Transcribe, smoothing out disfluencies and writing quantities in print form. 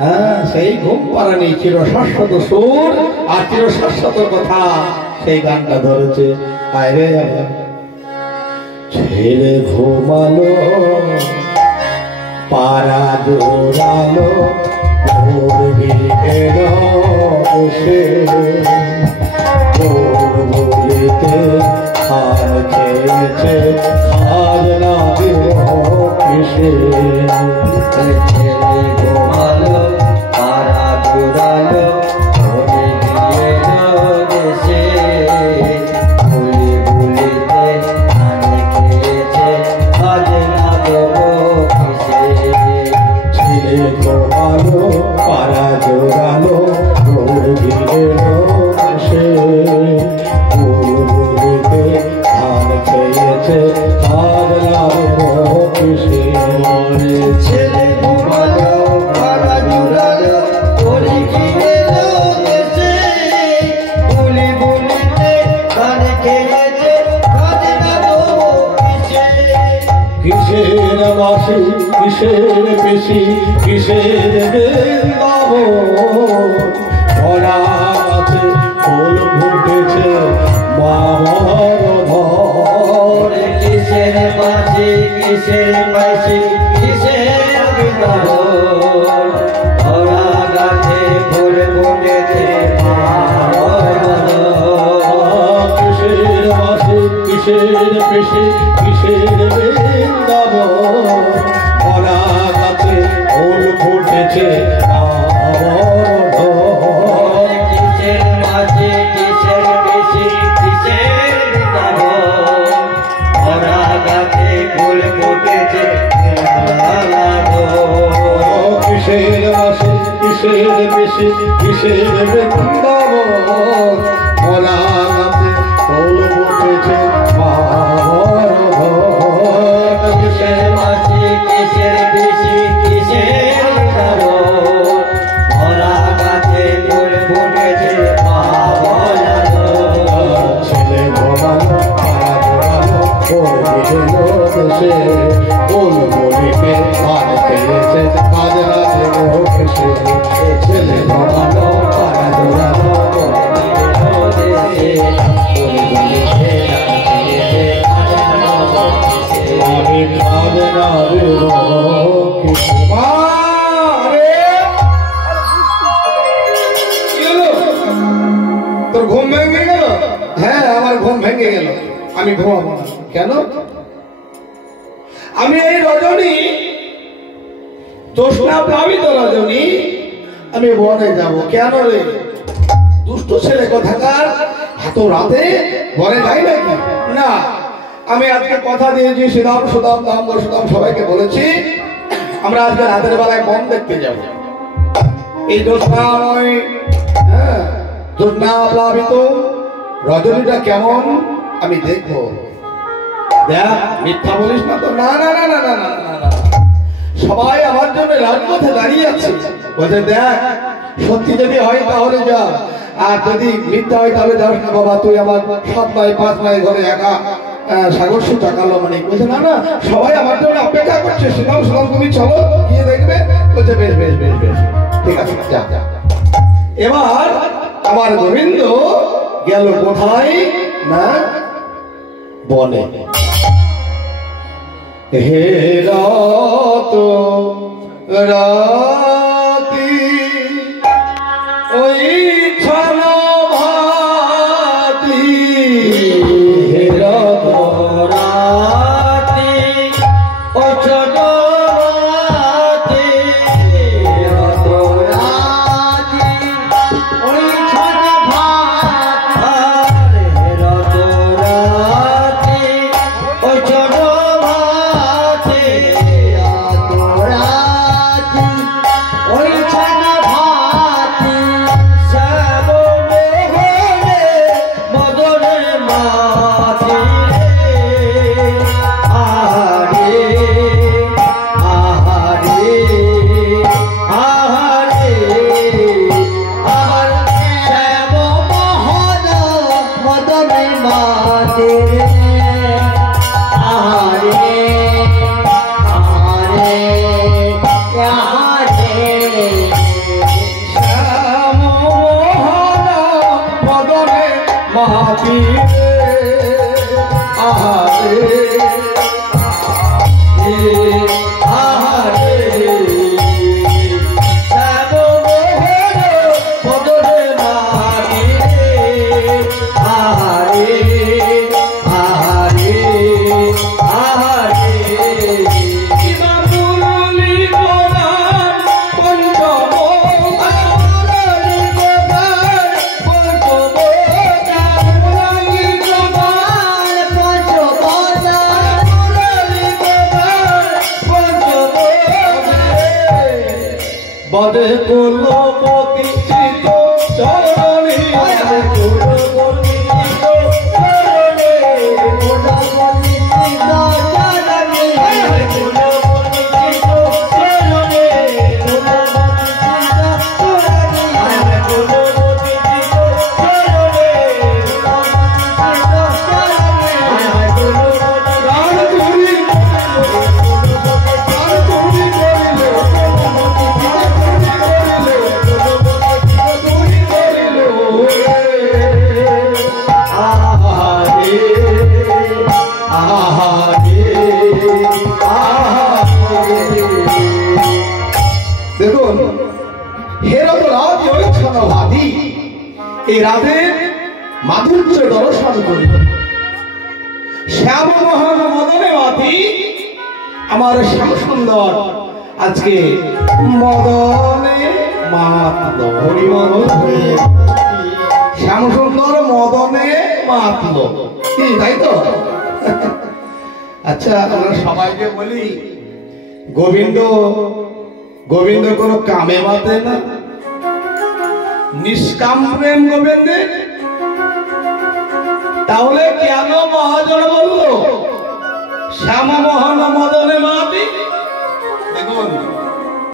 হ্যাঁ, সেই ঘুম পাড়ানি চির শাশ্বত সুর আর চির শাশ্বত কথা, সেই গানটা ধরেছে। আরে ছেড়ে ঘুমালো, পাড়া দৌড়ালো, ভোর বিকেল বসে, ভোর ভোরিতে খান খেয়েছে, খাজ না দেব কিসে। ছেড়ে ঘুমালো, পাড়া দৌড়ালো, ভোরে গিয়েলো দেশে, ভুলি ভুলিতে ধান খেয়েছে, আজ না দেব কিসে। ছেড়ে ঘুমালো, পাড়া দৌড়ালো, ভোর বিকেল বসে, ভোর ভোরিতে ধান খেয়েছে, খাজ না দেব কিসে। ছেড়ে ঘুমালো, পাড়া দৌড়ালো, ভোরে গিয়েলো দেশে, ভুলি ভুলিতে ধান খেয়েছে, আজ না দেব কিসে। কিসের বাসি, কিসের পেশি, কিসের বৃন্দাবন, ভরা আছে ফুল ফুটেছে মামার ঘর। কিসের বাঁশি, কিসের বাঁশি, কিসের বৃন্দাবন, ভরা গাছে ফুল ফুটেছে মামার ঘর। কিসের বাসি, কিসের পেশি, কিসের বৃন্দাবন, ভরা আছে ফুল ফুটেছে মামার ঘর। কিসের বাঁশি, কিসের বাঁশি, কিসের বৃন্দাবন, ভরা গাছে ফুল ফুটেছে মামার ঘর। কিসের বাসি, কিসের পেশি, কিসের বৃন্দাবন, ভরা গাছে ফুল ফুটেছে মামার ঘর। কিসের বাঁশি, কিসের বাঁশি, কিসের বৃন্দাবন, ভরা গাছে ফুল ফুটেছে মামার ঘর। ছেলে ঘুমালো, পাড়া দৌড়ালো, ভোর বিকেল দেশে, ফুল বলিতে ধান খেয়েছে, কাজ না দেব কিসে। ছেলে ঘুমালো, পাড়া দৌড়ালো, ভোর আমি কাজ না দেব কিসে। মা, আরে! কি হলো? তোর ঘুম ভেঙে গেল? হ্যাঁ, আমার ঘুম ভেঙে গেল। আমি ঘুমাবো না। কেন? আমি এই রজনী, জ্যোৎস্না প্লাবিত রজনী, আমি বনে যাব। কেন রে? দুষ্ট ছেলে কোথাকার, এত রাতে বনে যাই নাকি? না, আমি আজকে কথা দিয়েছি, শ্রীরাম সুদাম দাম সুদাম সবাইকে বলেছি, আমরা আজকে রাতের বেলায় বন দেখতে যাব। এই জ্যোৎস্নাময়, হ্যাঁ, জ্যোৎস্না প্লাবিত রজনীটা কেমন আমি দেখবো। দেখ, মিথ্যা বলিস না তো? না না না না না না না না, সবাই আমার জন্য রাজপথে দাঁড়িয়ে আছে। বলছে দেখ, সত্যি যদি হয় তাহলে যা, আর যদি মিথ্যা হয় তাহলে যাস না বাবা, তুই আমার 7 ভাই 5 ভাই ঘরে একা সাগর সুতা কালো মানে। বলছে না না, সবাই আমার জন্য অপেক্ষা করছে, সুদাম সুদাম তুমি চলো গিয়ে দেখবে। বলছে বেশ বেশ বেশ বেশ, ঠিক আছে যা যা। এবার আমার গোবিন্দ গেল কোথায় না? বনে। হে রাত রাতি ওই ছানা ভাতি, হে রাত রাতি ও ছোট রাতি, অত রাতি ওই ছোট ভাত, রত রাতি ও ছোট ভাতি, অত রাতি মাটি আহারে আহারে বদলে মাটি আহারে আহারে আহারে বদে কুলো প্রতিষ্ঠিত চরণে বদে কুলো প্রতিষ্ঠিত চরণে মোরা প্রতিষ্ঠিত চরণে বদে কুলো প্রতিষ্ঠিত চরণে মোরা প্রতিষ্ঠিত চরণে বদে কুলো প্রতিষ্ঠিত চরণে দেখুন হেরত রাত পরিচ্ছন্নবাদী এই রাতের মাধুর্য দর্শন করি শ্যাম মোহন মদনে মাতি আমার শ্যাম সুন্দর আজকে মদনে মাতল হরিমন শ্যাম সুন্দর মদনে মাতল কি তাই তো আচ্ছা আমরা সবাইকে বলি গোবিন্দ গোবিন্দ কোনো কামে মাতে না নিষ্কাম প্রেম গোবিন্দে তাহলে কেন মহাজন বলল শ্যাম মোহন মদন